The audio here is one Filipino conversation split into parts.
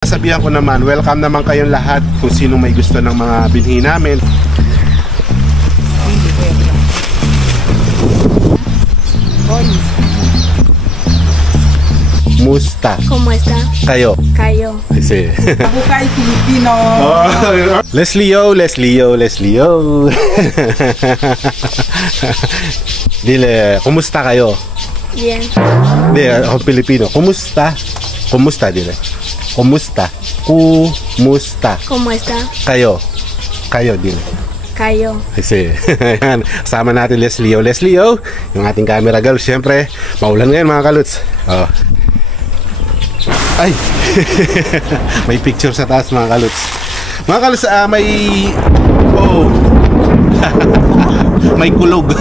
Sabihan ko naman, welcome naman kayong lahat kung sino may gusto ng mga binhi namin. Musta? ¿Cómo está? Kayo? Kayo. Sí. Bukay Filipino. Leslio. Dile, kumusta kayo? Bien. Hindi, ako Pilipino. Kumusta? Kumusta, dile. Kumusta? Kumusta? ¿Cómo está? Kayo? Kayo, dile. Kayo. Kasi, ayan, kasama natin Leslio, yung ating camera girl. Siyempre, maulan ngayon mga kaluts. Oh. Ay! May picture sa taas mga kaluts. Mga kaluts, may... Oh! May kulog.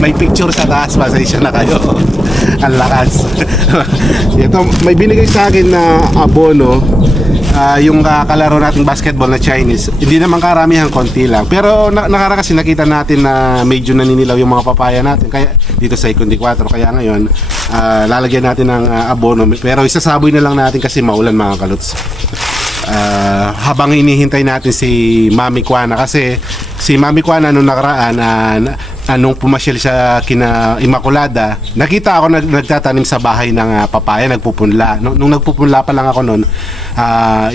May picture sa taas. Pasensya na kayo. Ang lakas. Ito, may binigay sa akin na abono. Yung kalaro nating basketball na Chinese. Hindi naman karamihan, konti lang. Pero nakaraan kasi nakita natin na medyo naninilaw yung mga papaya natin. Kaya dito sa Ikundi 4. Kaya ngayon, lalagyan natin ng abono. Pero isasaboy na lang natin kasi maulan mga kaluts. Habang hinihintay natin si Mami Kwana, kasi si Mami Kwana nung nakaraan nung pumasyal siya kina Immaculada, nakita ako nagtatanim sa bahay ng papaya, nagpupunla. Nung nagpupunla pa lang ako noon,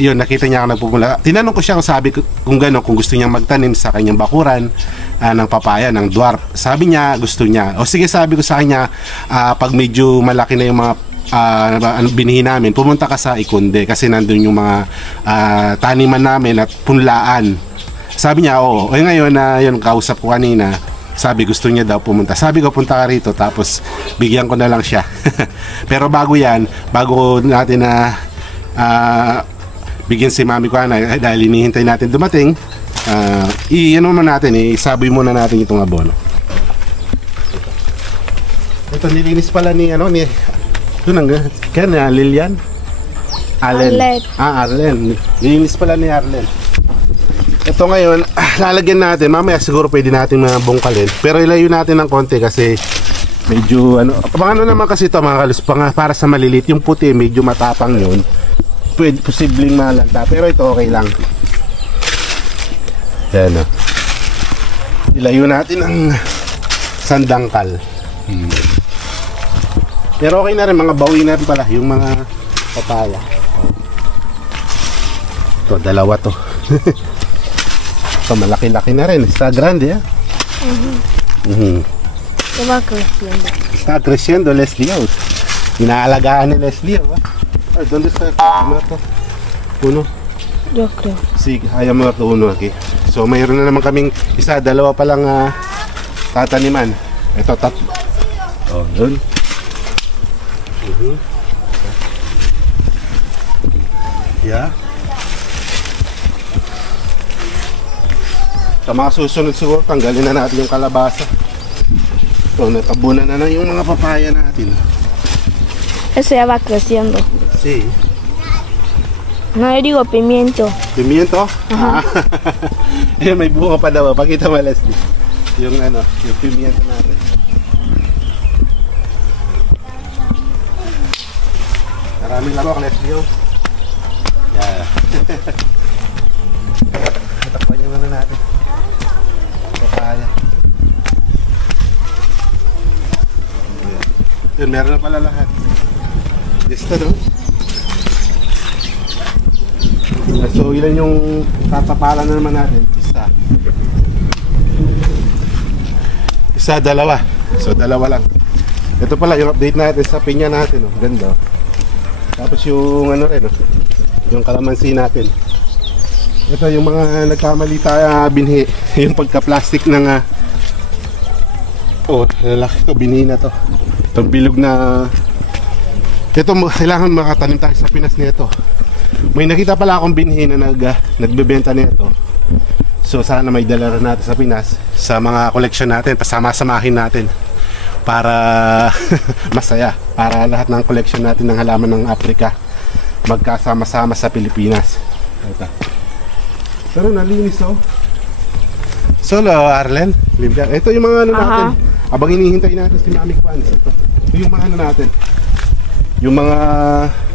yun, nakita niya ako nagpupunla. Tinanong ko siya kung sabi kung gano'n, kung gusto niyang magtanim sa kanyang bakuran ng papaya, ng dwarf. Sabi niya gusto niya. O sige, sabi ko sa kanya, pag medyo malaki na yung mga binhi namin, pumunta ka sa Ikundi kasi nandun yung mga taniman namin at punlaan. Sabi niya, oo. Eh ngayon yun, kausap ko kanina, sabi gusto niya daw pumunta. Sabi ko, punta ka rito, tapos bigyan ko na lang siya. Pero bago yan, bago natin bigyan si Mami ko dahil hinihintay natin dumating, i-ano mo natin, isaboy muna natin itong abono. Ito, nilinis pala ni ito nang kaya Lilian? Arlen. Arlen. Nilinis pala ni Arlen. Ito ngayon, lalagyan natin. Mamaya siguro pwede natin bungkalin. Pero ilayo natin ng konti kasi medyo pang naman kasi ito mga kalus, para sa malilit. Yung puti medyo matapang yun. Pwede, posibleng malanta. Pero ito okay lang. Yan o. Ilayo natin ang sandangkal. Pero okay na rin, mga bawi na rin pala yung mga papaya. Ito, dalawa to. Ito, malaki-laki na rin. Está grande, ya. Va creciendo. Está creciendo, Leslio. Inaalagaan ni Leslio. ¿Dónde está? Uno? Yo creo. Sí, hay muerto uno aquí. So, mayroon na naman kaming isa, dalawa pa lang tataniman. Ito, tatlo. Oh, doon. Yeah. Sa mga susunod siguro, tanggalin na natin yung kalabasa. So, natabunan na yung mga papaya natin. Eso ya va creciendo. Sí. No, yo digo pimiento. Pimiento? Ayun, may bunga pa daw. Pakita mo, Leslie. Yung yung pimiento natin. Maraming laro ang Leslie. Yeah. Tatakpan yung natin. Papaya. Yun, meron na pala lahat. Listo, no? So, ilan yung tatapalan na naman natin? Isa, dalawa. So, dalawa lang. Ito pala, yung update natin sa pinya natin. Oh. Ganda. Tapos yung rin, yung kalamansi natin. Ito yung mga nagkamali tayo binhi. Yung pagka-plastic ng lalaki to, binhi na to. Itong bilog na ito, kailangan makatanim tayo sa Pinas nito. May nakita pala akong binhi na nagbebenta nito. So sana may dala rin natin sa Pinas sa mga collection natin, pasama-samahin natin para masaya, para lahat ng collection natin ng halaman ng Africa magkasama-sama sa Pilipinas. Ito. Pero nalinis Solo, Arlen. Ito yung mga natin. Abang hinihintay natin si Mami Kwan. Ito yung mga natin. Yung mga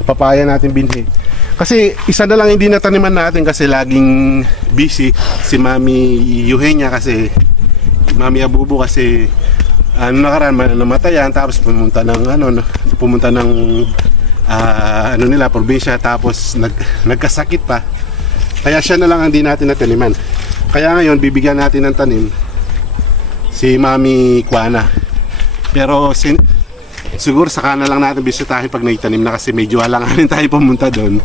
papaya natin binhi. Kasi isa na lang hindi nataniman natin kasi laging busy si Mami Eugenia kasi Mami Abubu kasi nakaraan namatayan tapos pumunta ng nila probinsya tapos nagkasakit pa. Kaya siya na lang ang hindi natin nataniman. Kaya ngayon bibigyan natin ng tanim si Mami Kuana. Pero siguro saka na lang natin bisitahin pag naitanim na kasi medyo halanganin tayo pumunta doon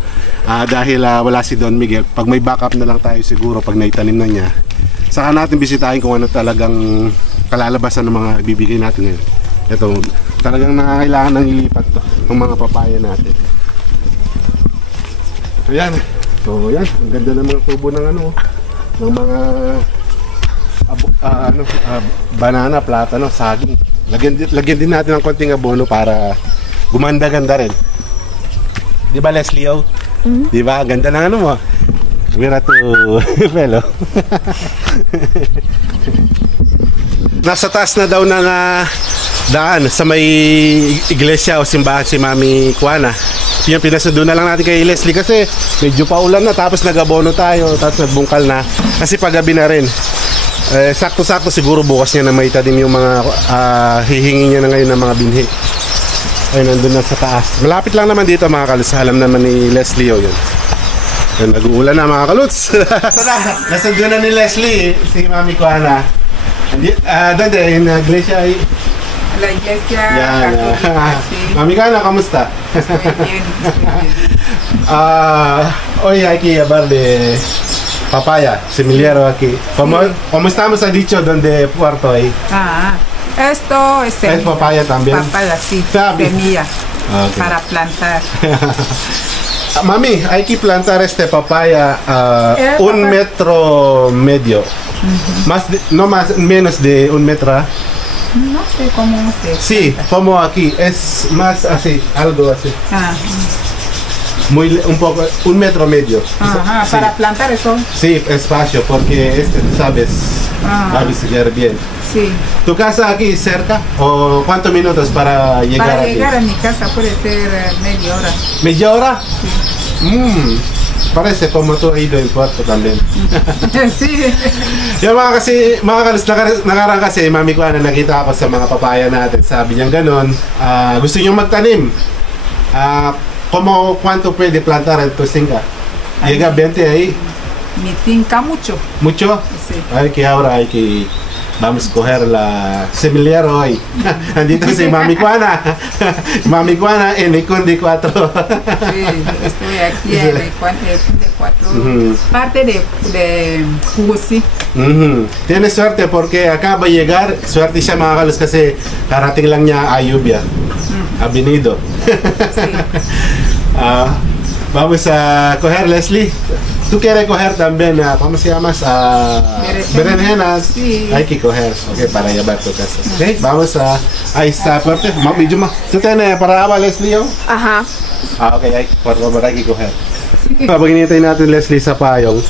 dahil wala si Don Miguel. Pag may backup na lang tayo siguro pag naitanim na niya, saka natin bisitahin kung ano talagang kalalabasan ng mga ibibigay natin ngayon. Ito, talagang nangangailangan ng ilipat to, ng mga papaya natin. So yan, ang ganda ng mga tubo ng ng mga banana, platano, saging. Lagyan din natin ng konting abono para gumanda-ganda rin. Di ba, Leslie? Di ba? Ganda ng mo. Mira to, fellow. Nasa taas na daw ng daan sa may iglesia o simbahan si Mami Kuana. Yung pinasundo na lang natin kay Leslie kasi medyo paulan na tapos nag-abono tayo tapos nagbungkal na kasi paggabi na rin. Sakto-sakto siguro bukas niya na may tanim yung mga hihingi niya na ngayon ng mga binhi. Ay, nandun na sa taas. Malapit lang naman dito mga kaluts. Alam naman ni Leslie yun. Nag-uulan na mga kaluts. Nasundo na ni Leslie si Mami Kuana. Doon yung iglesia ay La iglesia yan. católica. Mami Kuana, kamusta? Bien. Hoy aquí hablar de papaya, semillero aquí. ¿Cómo estamos ha dicho donde Puerto ahí? Esto es semilla. ¿Es papaya también? Papaya, sí. Sabe. Semilla Okay. para plantar. Mami, hay que plantar este papaya un papaya. metro medio. Menos de un metro. No sé cómo se Sí, planta. como aquí, es más así, algo así. Un poco, un metro medio. Ajá, Sí. para plantar eso. Sí, espacio, porque sabes, va a visitar bien. Sí. ¿Tu casa aquí cerca? ¿O cuántos minutos para llegar Para aquí? llegar a mi casa puede ser media hora. ¿Media hora? Parece como tú has ido en Puerto también. Sí. Yung mga kalis, nakarang kasi, Mami Kuana, nakita ako sa mga papaya natin. Sabi niya ganon, gusto niyo magtanim. ¿Cuánto puede plantar en tu finca? Llega 20 ahí. Mi finca mucho. ¿Mucho? Sí. Ahora hay que vamos a coger la semillero hoy. Andito si Mami Kuana. Mami Kuana en el Conde 4. Sí, estoy aquí en el Conde 4. Parte de Jugusi. Tienes suerte porque acaba de llegar. Suerte siya mga kalos kasi karating lang niya Ayubia. Ha venido. Sí. Vamos a coger, Leslie. ¿Tú quieres coger también, cómo se llama? Berenjenas. Sí. Hay que coger, ok, para llevar a tu casa. Ok, vamos ahí está, fuerte. ¿Tú tienes para agua, Leslie? Ajá. Ok, por favor, hay que coger. Pag inintay natin, Leslie, sa payong.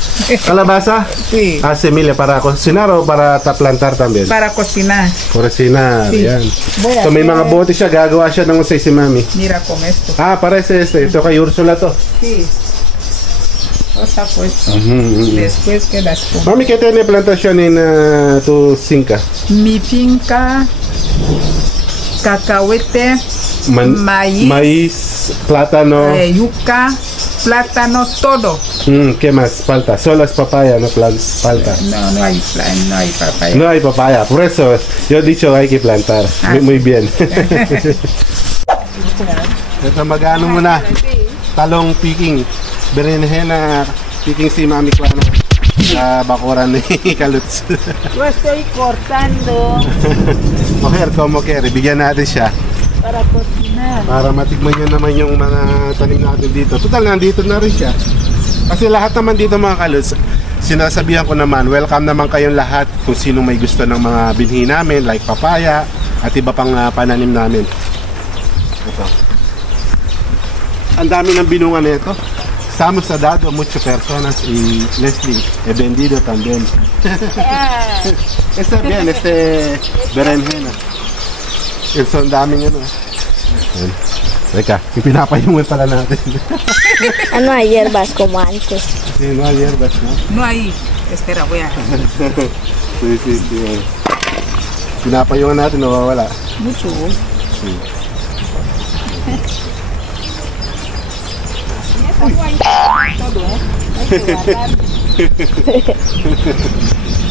Kalabasa? Sí. Semilla para cocinar o para plantar también? Para cocinar. Cocinar, Sí. yan. Voy a So may mga hacer- bote siya, gagawa siya ng usay si Mami. Mira con esto. Parece ito kay Ursula to. Sí. Cosa puesto. Mhm. Después quedas con. Mami, ¿qué tiene plantación en tu finca? Mi finca, cacahuete, maíz, plátano. yuca, plátano, todo. ¿Qué más falta? Solo es papaya, no falta. No hay papaya. No hay papaya, por eso yo he dicho hay que plantar. Muy bien. Ito mag-ano muna, talong picking, berenjena picking si Mami Kuana sa bakuran ni Kaluts. Yo estoy cortando Okay, como quiere, bigyan natin siya para cocinar. para matikman niya naman yung mga tanim natin dito. Total, nandito na rin siya. Kasi lahat naman dito mga Kaluts, sinasabihan ko naman, welcome naman kayong lahat kung sino may gusto ng mga binhi namin like papaya at iba pang pananim namin. Ito. Ang dami ng binungan nito. Estamos ha dado a muchas personas y Leslie he vendido también. Está bien, berenjena. Ang daming ano. Teka, pinapayungan pala natin. No hay hierbas como antes. Sí, no hay hierbas, ¿no? No hay. Espera, voy a. Sí. Pinapayungan natin, nawawala. Mucho.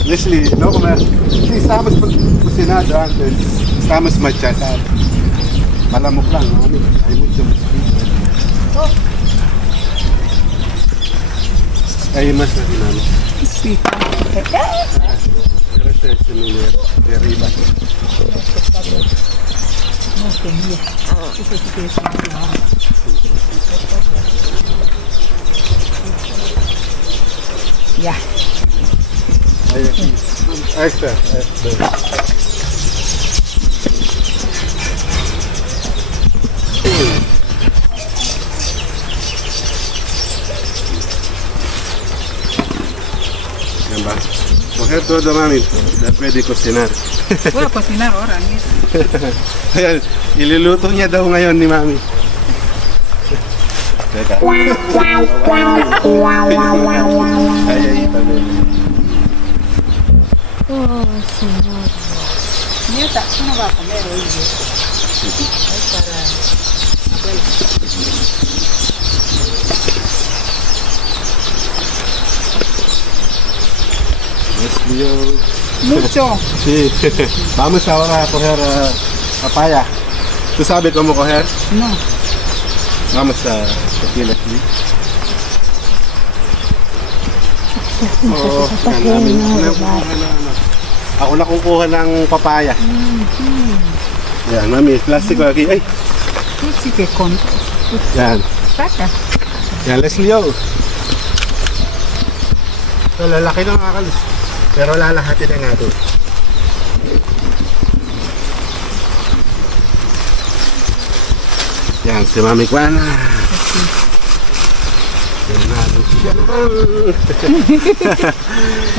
Leslie, no comer. Sí, estábamos cocinando antes. Estábamos machacando. Malamok lang, mami. Hay mucho mosquito. Hay más na rin namin. Sí. Pero ito es de arriba. No tenía. Eso sí que es un Ya. Ahí aquí. Ahí está. Yan ba? Coger todo, mami. Ya pwede cocinar. Voy a cocinar ahora mismo. Ayan, iluluto niya daw ngayon ni mami. Teka. Ay, también. Oh, señor. Nieta, tú no vas a comer hoy. Es para abuela. Mucho. Sí. Vamos ahora a coger papaya. ¿Tú sabes cómo coger? No. Vamos a coger aquí. Oh, Ako na kukuha ng papaya. Yan, mami, plastic aquí. Ay, Tú sí que con. yan. Saca. Yan, Leslie, oh. So, lalaki ng akalis. Pero lalahatin na natin. Yan, si Mami Juana. Yan natin siya.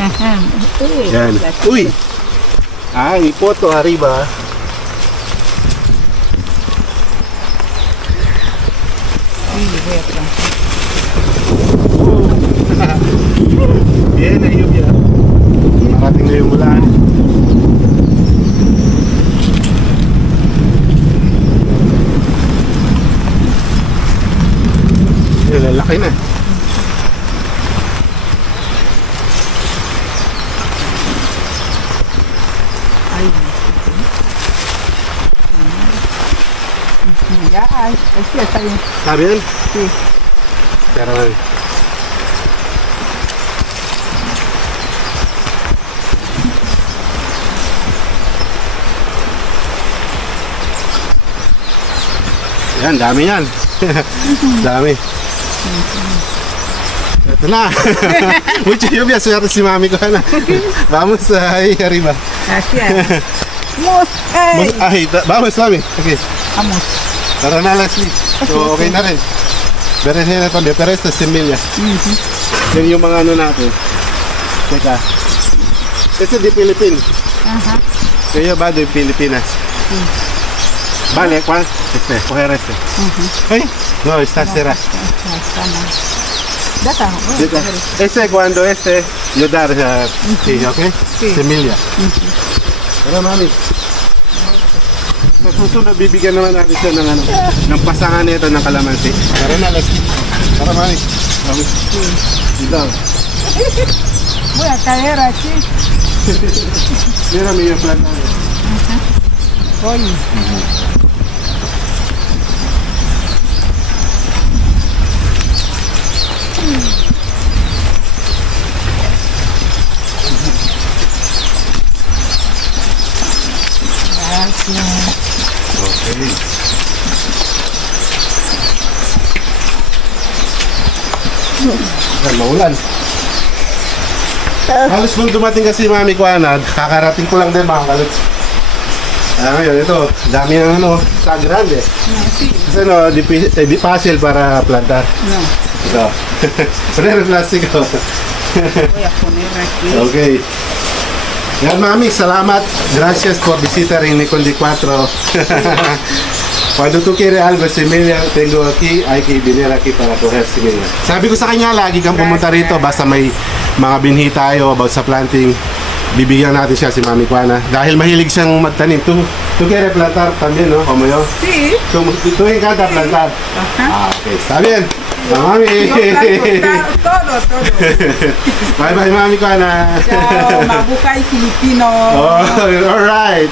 Ajá. Yan. Uy! Ay, poto arriba. Sí, voy a traer. Bien, ay lluvia. Marating na yung ulan. Yan, lalaki na. Ay, ya, ay, sí, está bien. ¿Está bien? Sí. Pero, yan, dami yan. Dami. Ito na. Mucha lluvia, suerte si mami ko na. Vamos ahí arriba. Aquí hay. Vamos, Ay, vamos mami. Okay. vamos. Tara na, Leslie. So, okay na rin. Berenjena también, pero ito es semilla. Yan yung mga ano natin. Teka. Ito di Philippines. Ajá. Kayo ba di Pilipinas? Vale, ¿cuál? Coger este. Ay, no, está cerrado. Está mal. Ya está. Voy a coger esto. Este cuando yo dar, sí, ¿ok? Sí. Semilla. Pero mami, sa susunod bibigyan naman natin siya ng, ano, ng pasangan nito ng kalamansi. Tara na, Leslie. Tara mami. Mami. Dito. Voy a caer aquí. Mira mi yung planta. Oye. Gracias. Okay. Yan, maulan. Halos nung dumating kasi Mami Kuana, kakarating ko lang din mga kalit. Ngayon, ito, dami ng ano, sa grande. Kasi no, di fácil para plantar. No. Ito. Poner el plástico. Voy a poner aquí. Okay. Yan Mami, salamat. Gracias por visitar en Nicol de 4. Cuando tú quieres algo, semilla, tengo aquí, hay que venir aquí para coger semilla. Sabi ko sa kanya, lagi kang pumunta rito, basta may mga binhi tayo about sa planting, bibigyan natin siya si Mami Juana. Dahil mahilig siyang magtanim. Tú quieres plantar también, ¿no? Como yo. Sí. Tú encanta plantar. Ajá. Ah, ok. Está bien. Mami. Yo planto todo. Bye bye, Mami Juana. Chao, mabuhay Filipino. Oh, all right.